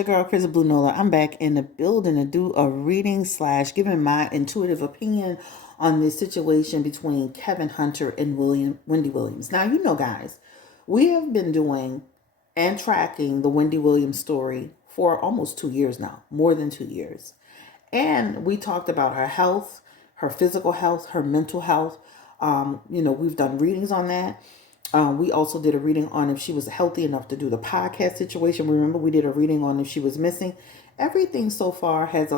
your girl, Chris Blue Nola. I'm back in the building to do a reading / giving my intuitive opinion on this situation between Kevin Hunter and Wendy Williams. Now, you know, guys, we have been doing and tracking the Wendy Williams story for almost 2 years now, more than 2 years. And we talked about her health, her physical health, her mental health. We've done readings on that. We also did a reading on if she was healthy enough to do the podcast situation. Remember, we did a reading on if she was missing. Everything so far has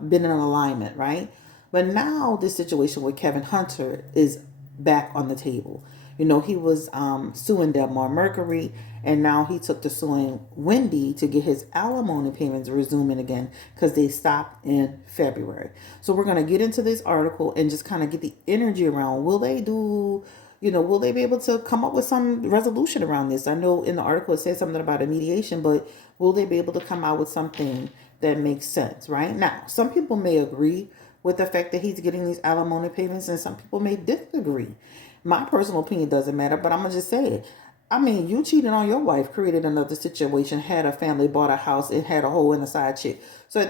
been in alignment, right? But now this situation with Kevin Hunter is back on the table. You know, he was suing Delmar Mercury, and now he took to suing Wendy to get his alimony payments resuming again because they stopped in February. So we're going to get into this article and just kind of get the energy around. Will they be able to come up with some resolution around this? I know in the article it says something about a mediation, but will they be able to come out with something that makes sense, right? Now, some people may agree with the fact that he's getting these alimony payments, and some people may disagree. My personal opinion doesn't matter, but I'm going to just say it. I mean, you cheated on your wife, created another situation, had a family, bought a house, and had a whole inside chick. So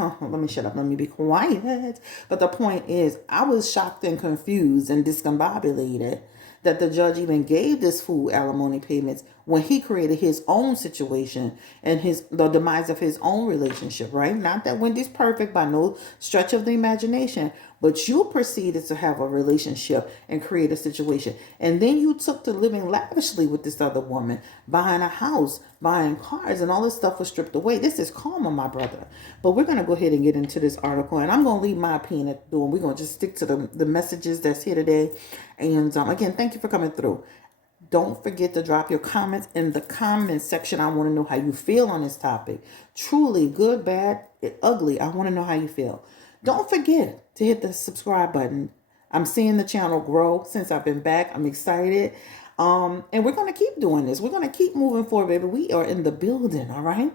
let me shut up. Let me be quiet. But the point is, I was shocked and confused and discombobulated that the judge even gave this fool alimony payments when he created his own situation and the demise of his own relationship, right? Not that Wendy's perfect by no stretch of the imagination, but you proceeded to have a relationship and create a situation. And then you took to living lavishly with this other woman, buying a house, buying cars, and all this stuff was stripped away. This is karma, my brother. But we're going to go ahead and get into this article, and I'm going to leave my opinion at the door. We're going to just stick to the messages that's here today. And again, thank you for coming through. Don't forget to drop your comments in the comment section. I want to know how you feel on this topic. Truly, good, bad, ugly. I want to know how you feel. Don't forget to hit the subscribe button. I'm seeing the channel grow since I've been back. I'm excited. And we're going to keep doing this. We're going to keep moving forward, baby. We are in the building, all right?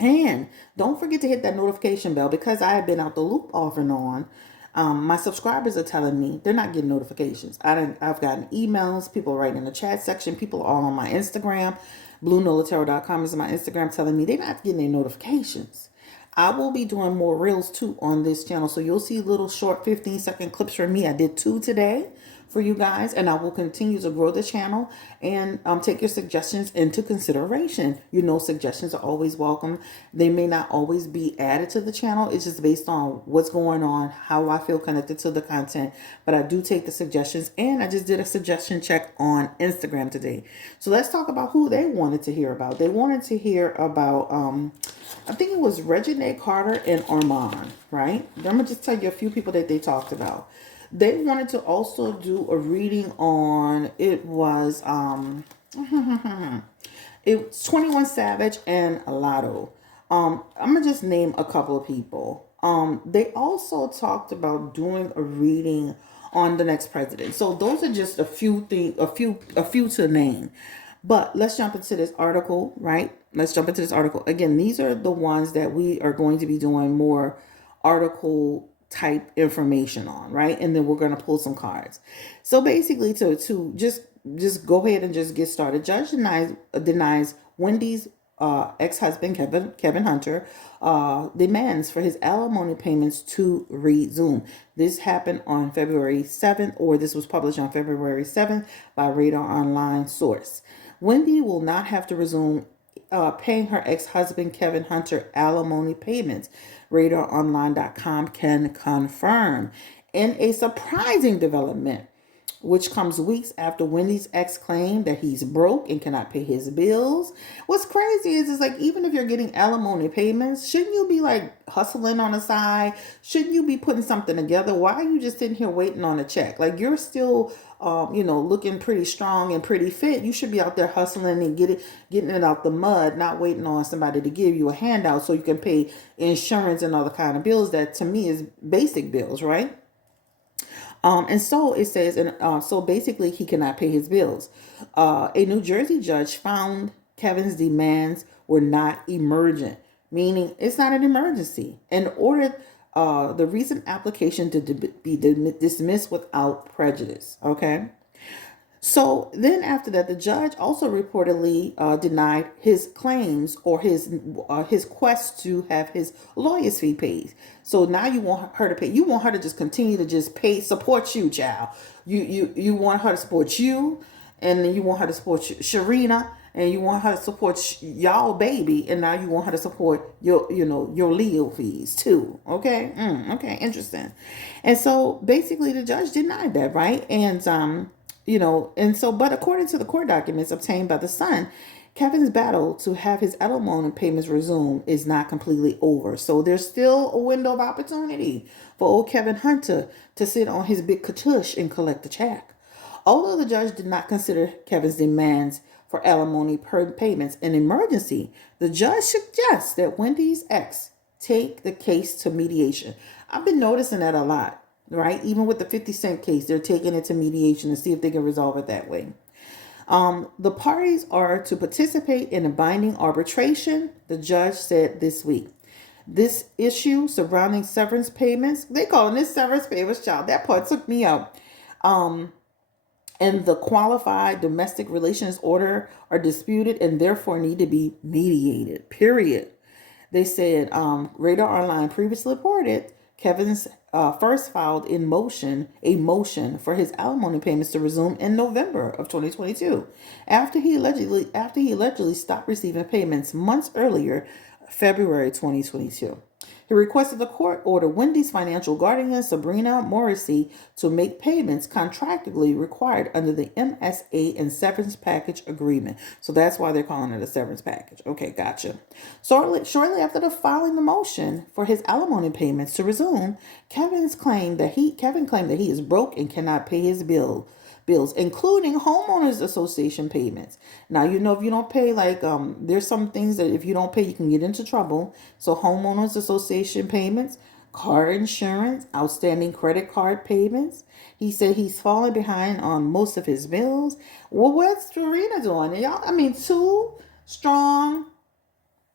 And don't forget to hit that notification bell because I have been out the loop off and on. My subscribers are telling me they're not getting notifications. I've gotten emails, people writing in the chat section, people all on my Instagram. BlueNolaTarot.com is my Instagram telling me they're not getting their notifications. I will be doing more reels too on this channel. So you'll see little short 15-second clips from me. I did 2 today for you guys, and I will continue to grow the channel and take your suggestions into consideration. You know, suggestions are always welcome. They may not always be added to the channel. It's just based on what's going on, how I feel connected to the content. But I do take the suggestions, and I just did a suggestion check on Instagram today. So let's talk about who they wanted to hear about. They wanted to hear about I think it was Reginae Carter and Armand, right? I'm going to just tell you a few people that they talked about. They wanted to also do a reading on, it was 21 Savage and Lotto. I'm going to just name a couple of people. They also talked about doing a reading on the next president. So those are just a few things, a few to name. But let's jump into this article, right? Let's jump into this article. Again, these are the ones that we are going to be doing more article type information on, right? And then we're going to pull some cards. So basically to just go ahead and just get started. Judge denies Wendy's ex-husband Kevin Hunter demands for his alimony payments to resume. This happened on February 7th, or this was published on February 7th by Radar Online source. Wendy will not have to resume paying her ex-husband Kevin Hunter alimony payments. RadarOnline.com can confirm. In a surprising development, which comes weeks after Wendy's ex claimed that he's broke and cannot pay his bills. What's crazy is like, even if you're getting alimony payments, shouldn't you be like hustling on the side? Shouldn't you be putting something together? Why are you just sitting here waiting on a check? Like, you're still, looking pretty strong and pretty fit. You should be out there hustling and getting it out the mud, not waiting on somebody to give you a handout so you can pay insurance and other kind of bills that to me is basic bills, right? And so it says, and so basically he cannot pay his bills. A New Jersey judge found Kevin's demands were not emergent, meaning it's not an emergency, and ordered the recent application to be dismissed without prejudice. Okay. So then, after that, the judge also reportedly denied his claims or his quest to have his lawyer's fee paid. So now you want her to pay. You want her to just continue to just pay, support you, child. You want her to support you, and then you want her to support Sharina, and you want her to support y'all baby, and now you want her to support your legal fees too. Okay, okay, interesting. And so basically, the judge denied that, right? But according to the court documents obtained by the Sun, Kevin's battle to have his alimony payments resumed is not completely over. So there's still a window of opportunity for old Kevin Hunter to sit on his big katush and collect the check. Although the judge did not consider Kevin's demands for alimony payments an emergency, the judge suggests that Wendy's ex take the case to mediation. I've been noticing that a lot, right? Even with the 50 Cent case, they're taking it to mediation to see if they can resolve it that way. The parties are to participate in a binding arbitration, the judge said this week. This issue surrounding severance payments, they calling this severance payments, child. That part took me out. And the qualified domestic relations order are disputed and therefore need to be mediated, period. They said Radar Online previously reported Kevin's first filed a motion for his alimony payments to resume in November of 2022, after he allegedly stopped receiving payments months earlier, February 2022. He requested the court order Wendy's financial guardian, Sabrina Morrissey, to make payments contractually required under the MSA and severance package agreement. So that's why they're calling it a severance package. Okay, gotcha. Shortly after the filing the motion for his alimony payments to resume, Kevin claimed that he is broke and cannot pay his bills, including homeowners association payments. Now, if you don't pay, there's some things that if you don't pay, you can get into trouble. So homeowners association payments, car insurance, outstanding credit card payments. He said he's falling behind on most of his bills. Well, what's Serena doing? Two strong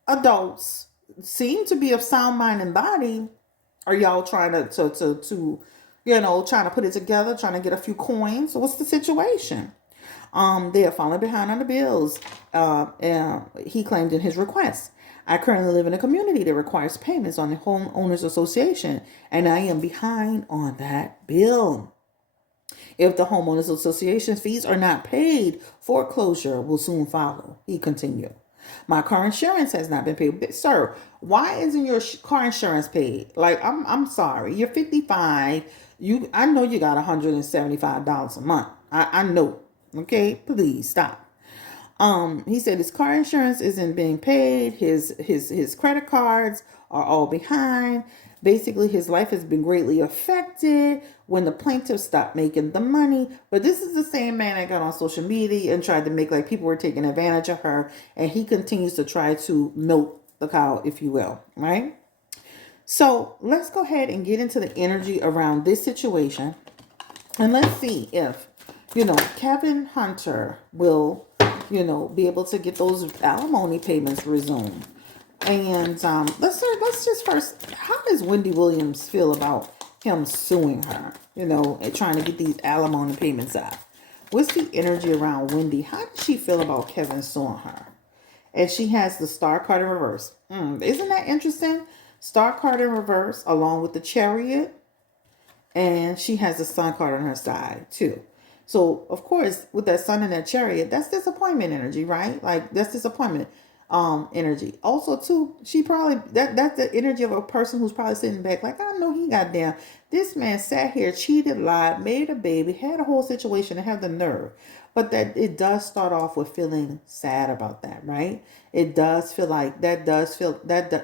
adults seem to be of sound mind and body. Are y'all trying trying to put it together, trying to get a few coins? What's the situation? They are falling behind on the bills. He claimed in his request. I currently live in a community that requires payments on the homeowners association, and I am behind on that bill. If the homeowners association's fees are not paid, foreclosure will soon follow, he continued. My car insurance has not been paid. Sir, why isn't your car insurance paid? I'm sorry. You're 55. I know you got $175 a month. I know. Okay, please stop. He said his car insurance isn't being paid. His credit cards are all behind. Basically, his life has been greatly affected when the plaintiff stopped making the money. But this is the same man that got on social media and tried to make like people were taking advantage of her. And he continues to try to milk the cow, if you will, right? So let's go ahead and get into the energy around this situation. And let's see if, Kevin Hunter will, be able to get those alimony payments resumed. And let's just first, how does Wendy Williams feel about him suing her, and trying to get these alimony payments out? What's the energy around Wendy? How does she feel about Kevin suing her? And she has the star card in reverse. Isn't that interesting? Star card in reverse along with the chariot. And she has the sun card on her side too. So, of course, with that sun and that chariot, that's disappointment energy, right? Like, that's disappointment energy. Also, too, she probably, that's the energy of a person who's probably sitting back like, I know he got down. This man sat here, cheated, lied, made a baby, had a whole situation, and have the nerve. But that it does start off with feeling sad about that, right? It does feel like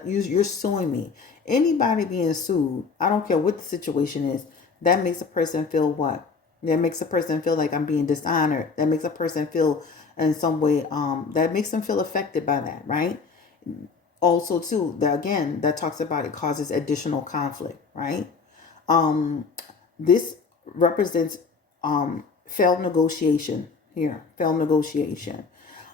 you're suing me. Anybody being sued, I don't care what the situation is, that makes a person feel what? That makes a person feel like I'm being dishonored. That makes a person feel in some way, that makes them feel affected by that, right? Also, too, that talks about it causes additional conflict, right? This represents failed negotiation here, failed negotiation.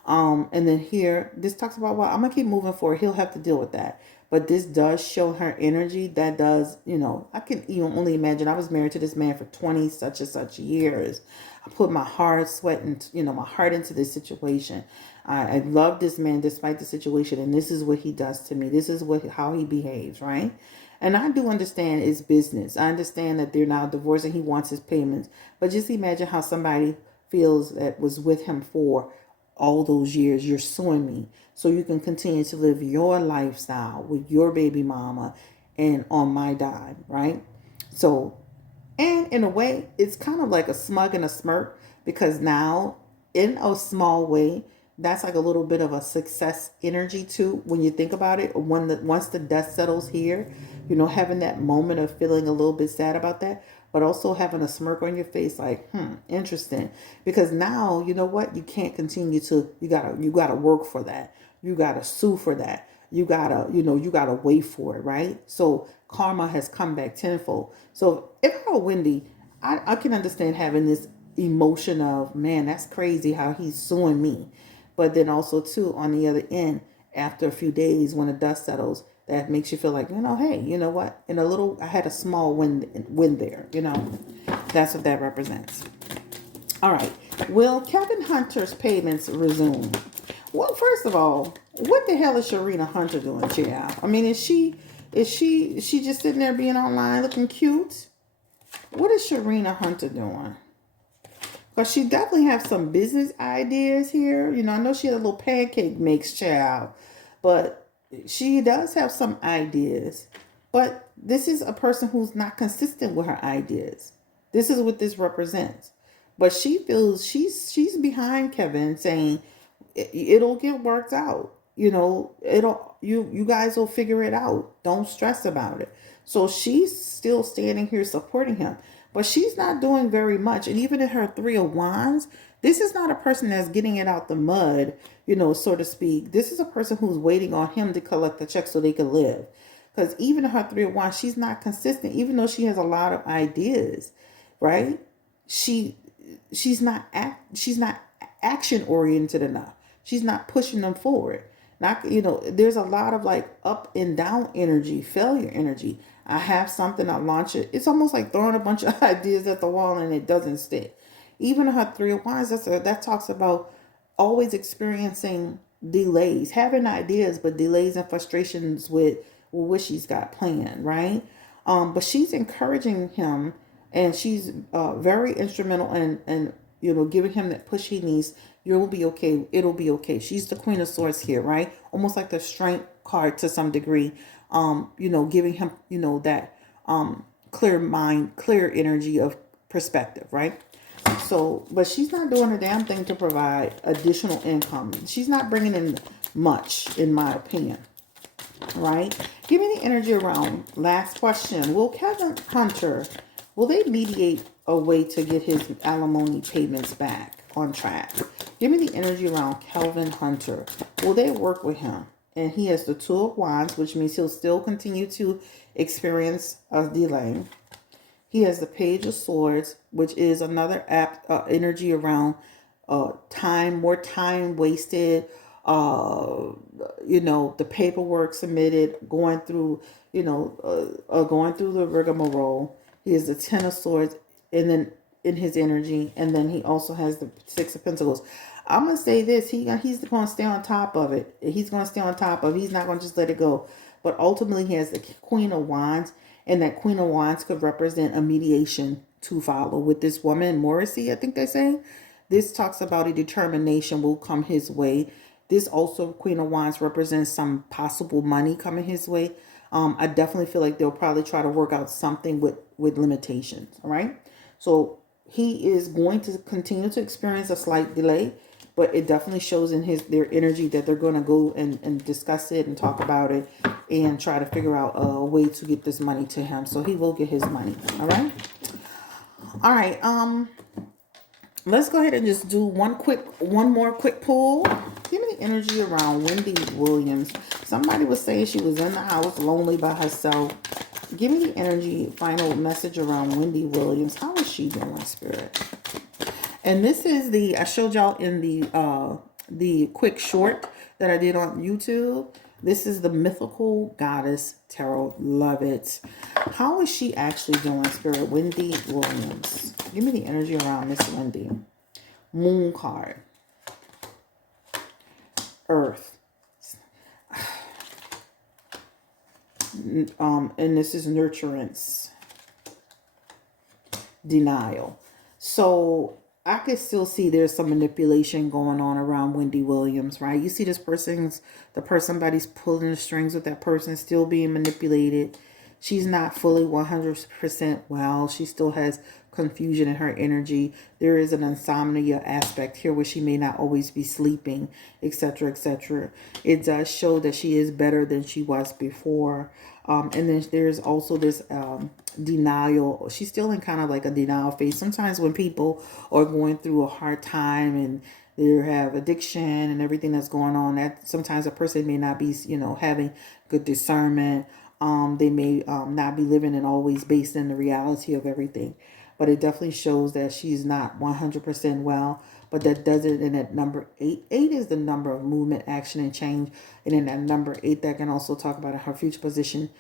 And then here, this talks about, well, I'm going to keep moving forward. He'll have to deal with that. but this does show her energy. That does, I can even only imagine. I was married to this man for 20 such and such years. I put my hard sweat and, my heart into this situation. I love this man despite the situation, and this is what he does to me. This is how he behaves, right? And I do understand it's business. I understand that they're now divorced and he wants his payments. But just imagine how somebody feels that was with him for all those years. You're suing me so you can continue to live your lifestyle with your baby mama and on my dime, right? So, and in a way, it's kind of like a smug and a smirk, because now, in a small way, that's like a little bit of a success energy too. When you think about it, once the dust settles here, having that moment of feeling a little bit sad about that, but also having a smirk on your face, like, interesting. Because now, you know what? You can't continue to. You gotta work for that. You gotta sue for that. You gotta wait for it, right? So karma has come back tenfold. So if I were Wendy, I can understand having this emotion of, man, that's crazy how he's suing me. But then also too, on the other end, after a few days when the dust settles, that makes you feel like, hey, you know what? I had a small win there, That's what that represents. All right. Will Kevin Hunter's payments resume? Well, first of all, what the hell is Sharina Hunter doing, child? I mean, is she just sitting there being online looking cute? What is Sharina Hunter doing? Because she definitely have some business ideas here. I know she had a little pancake mix, child, but she does have some ideas. But this is a person who's not consistent with her ideas. This is what this represents. But she feels she's behind Kevin, saying it'll get worked out. You guys will figure it out. Don't stress about it. So she's still standing here supporting him. But she's not doing very much. And even in her Three of Wands, this is not a person that's getting it out the mud, so to speak. This is a person who's waiting on him to collect the check so they can live. Because even in her Three of Wands, she's not consistent, even though she has a lot of ideas, right? She's not action oriented enough. She's not pushing them forward. There's a lot of like up and down energy, failure energy. I have something, I launch it. It's almost like throwing a bunch of ideas at the wall and it doesn't stick. Even her Three of Wands, that talks about always experiencing delays, having ideas, but delays and frustrations with what she's got planned, right? But she's encouraging him, and she's very instrumental in giving him that push he needs. You'll be okay. It'll be okay. She's the Queen of Swords here, right? Almost like the strength card to some degree. Giving him, that clear mind, clear energy of perspective, right? So, but she's not doing a damn thing to provide additional income. She's not bringing in much, in my opinion, right? Give me the energy around. Last question. Will Kevin Hunter, will they mediate a way to get his alimony payments back on track? Give me the energy around Kelvin Hunter. Will they work with him? And he has the Two of Wands, which means he'll still continue to experience a delay. He has the Page of Swords, which is another energy around more time wasted, the paperwork submitted, going through the rigmarole. He has the Ten of Swords, and then in his energy, and then he also has the Six of Pentacles. I'm gonna say this: he's going to stay on top of it. He's going to stay on top of it. He's not going to just let it go. But ultimately, he has the Queen of Wands, and that Queen of Wands could represent a mediation to follow with this woman, Morrissey, I think they say. This talks about a determination will come his way. This also, Queen of Wands, represents some possible money coming his way. I definitely feel like they'll probably try to work out something with limitations. All right. So he is going to continue to experience a slight delay, but it definitely shows in their energy that they're going to go and discuss it and talk about it and try to figure out a way to get this money to him. So he will get his money. All right. All right. Let's go ahead and just do one more quick pull. Give me the energy around Wendy Williams. Somebody was saying she was in the house lonely by herself. Give me the energy, final message around Wendy Williams. How is she doing, Spirit? And this is I showed y'all in the quick short that I did on YouTube. This is the Mythical Goddess Tarot. Love it. How is she actually doing, Spirit? Wendy Williams. Give me the energy around Miss Wendy. Moon card. Earth. And this is nurturance. Denial. So I could still see there's some manipulation going on around Wendy Williams, right? You see somebody's pulling the strings with that person, still being manipulated. She's not fully 100% well. She still has confusion in her energy. There is an insomnia aspect here where she may not always be sleeping, etc., etc. It does show that she is better than she was before. And then there's also this denial. She's still in kind of like a denial phase. Sometimes when people are going through a hard time and they have addiction and everything that's going on, that sometimes a person may not be, having good discernment. They may not be living and always based in the reality of everything. But it definitely shows that she's not 100% well. But that does it in that number 8. 8 is the number of movement, action, and change. And in that number 8, that can also talk about her future position,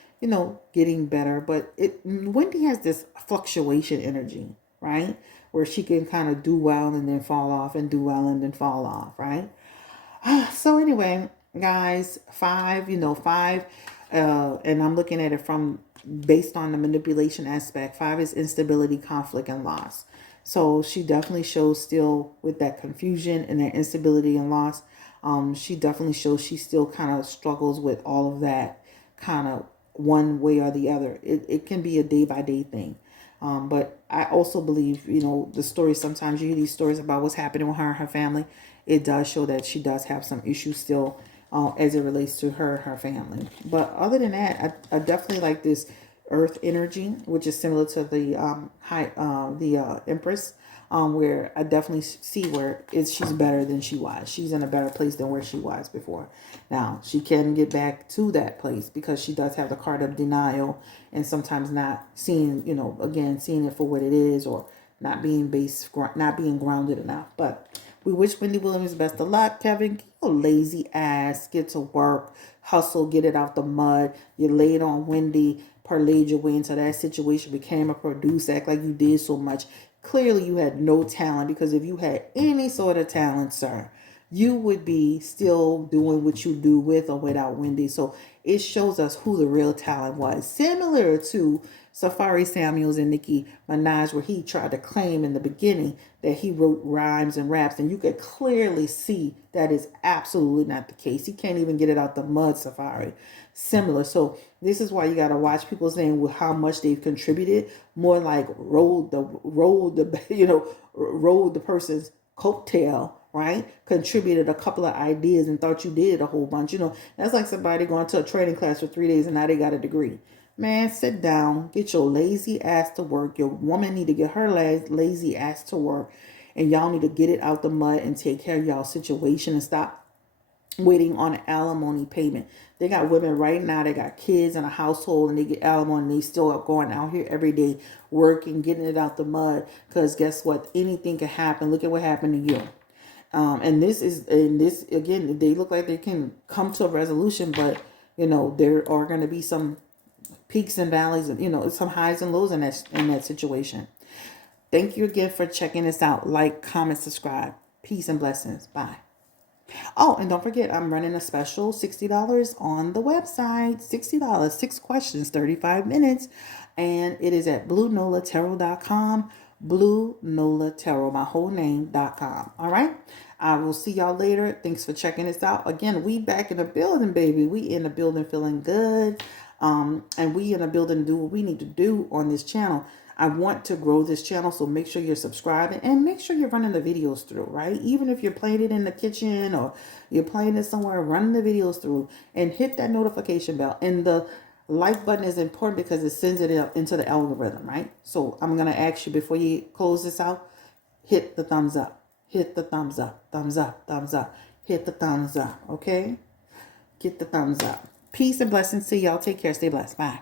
getting better. But Wendy has this fluctuation energy, right? Where she can kind of do well and then fall off and do well and then fall off, right? So anyway, guys, 5, 5, and I'm looking at it from based on the manipulation aspect. 5 is instability, conflict, and loss. So she definitely shows still with that confusion and that instability and loss. She definitely shows she still kind of struggles with all of that kind of one way or the other. It can be a day by day thing. But I also believe, the stories, sometimes you hear these stories about what's happening with her and her family. It does show that she does have some issues still as it relates to her and her family. But other than that, I definitely like this earth energy, which is similar to the Empress, where I definitely see where she's better than she was. She's in a better place than where she was before. Now, she can get back to that place because she does have the card of denial and sometimes not seeing, again, seeing it for what it is, or not being not being grounded enough. But we wish Wendy Williams best of luck. Kevin, your lazy ass, get to work, hustle, get it out the mud. You laid on Wendy, parlayed your way into that situation, became a producer, act like you did so much. Clearly you had no talent, because if you had any sort of talent, sir, you would be still doing what you do with or without Wendy. So it shows us who the real talent was. Similar to Safari Samuels and Nicki Minaj, where he tried to claim in the beginning that he wrote rhymes and raps, and you could clearly see that is absolutely not the case. He can't even get it out the mud, Safari. Similar. So this is why you got to watch people saying with how much they've contributed, more like rode the person's coattail, right? Contributed a couple of ideas and thought you did a whole bunch. That's like somebody going to a training class for 3 days and now they got a degree. Man, sit down, get your lazy ass to work. Your woman need to get her lazy ass to work, and y'all need to get it out the mud and take care of y'all situation and stop waiting on an alimony payment. They got women right now, they got kids in a household and they get alimony, and they still are going out here every day working, getting it out the mud, because guess what? Anything can happen. Look at what happened to you. And this again, they look like they can come to a resolution, but there are going to be some peaks and valleys, and some highs and lows in that situation. Thank you again for checking us out. Like, comment, subscribe. Peace and blessings. Bye. Oh, and don't forget, I'm running a special $60 on the website. $60, 6 questions, 35 minutes. And it is at BlueNolaTarot.com. BlueNolaTarot, my whole name.com. All right. I will see y'all later. Thanks for checking us out. Again, we back in the building, baby. We in the building feeling good. And we in the building do what we need to do on this channel. I want to grow this channel, so make sure you're subscribing and make sure you're running the videos through, right? Even if you're playing it in the kitchen or you're playing it somewhere, running the videos through, and hit that notification bell. And the like button is important because it sends it into the algorithm, right? So I'm going to ask you before you close this out, hit the thumbs up, hit the thumbs up, thumbs up, thumbs up, hit the thumbs up, okay? Get the thumbs up. Peace and blessings to y'all. Take care. Stay blessed. Bye.